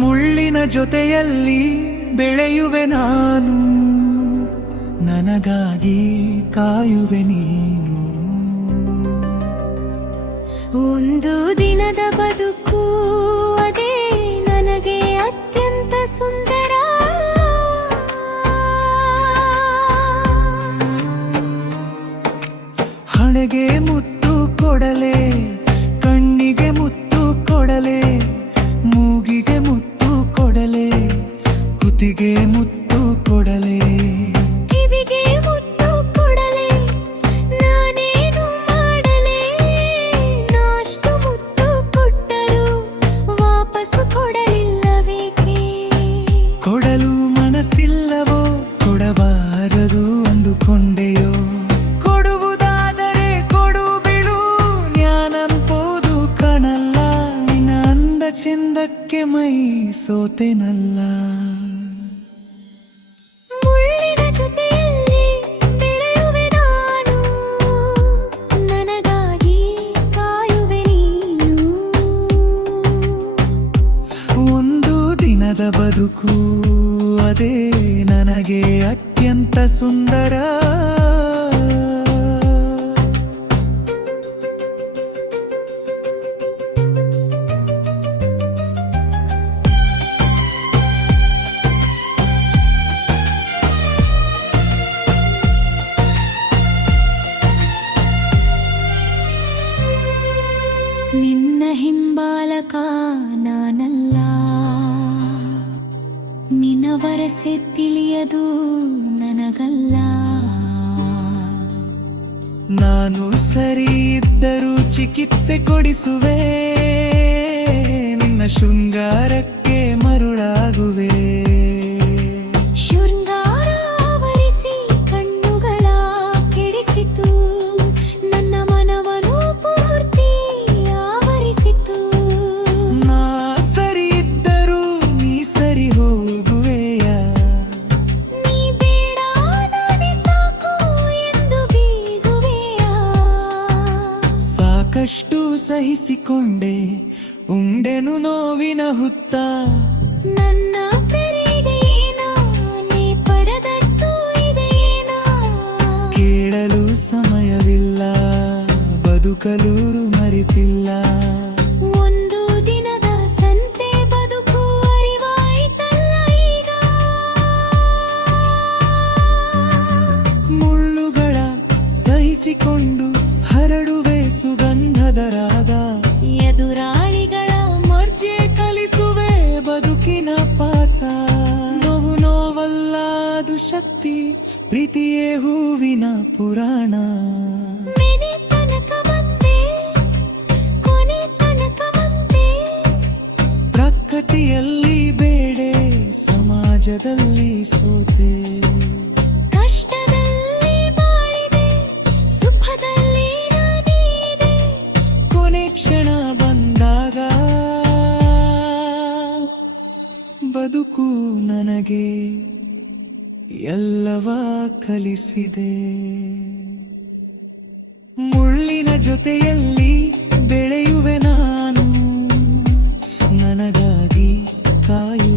ಮುಳ್ಳಿನ ಜೊತೆಯಲ್ಲಿ ಬೆಳೆಯುವೆ ನಾನು, ನನಗಾಗಿ ಕಾಯುವೆ ನೀನು. ಒಂದು ದಿನದ ಬದುಕು ಅದೇ ನನಗೆ ಅತ್ಯಂತ ಸುಂದರ. ಹಣೆಗೆ ಮುತ್ತು ಕೊಡಲೆ, ಕಣ್ಣಿಗೆ ಮುತ್ತು ಕೊಡಲೆ, ಮೂಗಿಗೆ ಮುತ್ತು ಕೊಡಲೆ, ಕುತ್ತಿಗೆ ಮುತ್ತು ಕೊಡಲೆ, ಕಿವಿಗೆ ಮುತ್ತು ಕೊಡಲೆ, ನಾನೇನು ಮಾಡಲೆ? ನಾಷ್ಟು ಮುತ್ತು ಕೊಟ್ಟರು ವಾಪಸ್ಸು ಕೊಡಲಿಲ್ಲವೇಕೆ? ಕೊಡಲು ಮನಸ್ಸಿಲ್ಲವೋ, ಕೊಡಬಾರದು ಅಂದುಕೊಂಡೆಯೋ? ಕೊಡುವುದಾದರೆ ಕೊಡು ಬಿಡು, ಜ್ಞಾನಂಪೋದು ಕಣಲ್ಲ, ನಿನ್ನ ಅಂದ ಚೆಂದಕ್ಕೆ ಮೈ ಸೋತೆನಲ್ಲ. ಮುಳ್ಳಿನ ಜೊತೆಯಲ್ಲಿ ಬೆಳೆಯುವೆ ನಾನು, ನನಗಾಗಿ ಕಾಯುವೆ ನೀನು. ಒಂದು ದಿನದ ಬದುಕು ಅದೇ ನನಗೆ ಅತ್ಯಂತ ಸುಂದರ. ನಿನ್ನ ಹಿಂಬಾಲಕ ನಾನಲ್ಲ, ನಿನ್ನ ವರಸೆ ತಿಳಿಯದು ನನಗಲ್ಲ. ನಾನು ಸರಿ ಇದ್ದರೂ ಚಿಕಿತ್ಸೆ ಕೊಡಿಸುವೆ, ನಿನ್ನ ಶೃಂಗಾರಕ್ಕೆ ಮರುಳಾಗುವೆ. ಶೃಂಗಾರ ಆವರಿಸಿ ಕಣ್ಣುಗಳ ಕೆಡಿಸಿತು, ನನ್ನ ಮನವನ್ನು ಪೂರ್ತಿ ಆವರಿಸಿತು. ನಾ ಸರಿ ಇದ್ದರೂ ನೀ ಸರಿ ಹೋಗುವೆಯ, ನೀ ಬೇಡ ನಾನೇ ಸಾಕು ಎಂದು ಬೀಗುವೆಯ. ಸಾಕಷ್ಟು ಸಹಿಸಿಕೊಂಡೆ, ಉಂಡೆನು ನೋವಿನ ಹುತ್ತ. ನನ್ನ ಪ್ರೀತಿಯೇನಾ ನೀ ಪಡೆದದ್ದು ಇದೆಯೇನಾ? ಕೇಳಲು ಸಮಯವಿಲ್ಲ, ಬದುಕಲು ಮರಿತಿಲ್ಲ. ಒಂದು ದಿನದ ಸಂತೆ ಬದುಕು ಅರಿವಾಯಿತಲ್ಲ ಈಗ. ಮುಳ್ಳುಗಳ ಸಹಿಸಿಕೊಂಡು ಹರಡುವೆ ಸುಗಂಧದ ರಾಗ. ಎದುರಾಳಿಗಳ ಮರ್ಜೆ ಕಲಿಸುವೆ ಬದುಕಿನ ಪಾಠ. ನೋವು ನೋವಲ್ಲ ಅದು ಶಕ್ತಿ, ಪ್ರೀತಿಯೇ ಹೂವಿನ ಪುರಾಣ. ಮನೆ ತನಕ ಬಂದೆ, ಕೊನೆ ತನಕ ಬಂದೆ. ಪ್ರಕೃತಿಯಲ್ಲಿ ಬೇಡೆ, ಸಮಾಜದಲ್ಲಿ ಸೋತೆ. ಕಷ್ಟದಲ್ಲಿ ಬಾಳಿದೆ, ಸುಖದಲ್ಲಿ ನಾನಿದೆ. ಕೊನೆ ಕ್ಷಣ ಬಂದಾಗ ಬದುಕು ನನಗೆ ಎಲ್ಲವ ಕಲಿಸಿದೆ. ಮುಳ್ಳಿನ ಜೊತೆಯಲ್ಲಿ ಬೆಳೆಯುವೆ ನಾನು, ನನಗಾಗಿ ಕಾಯು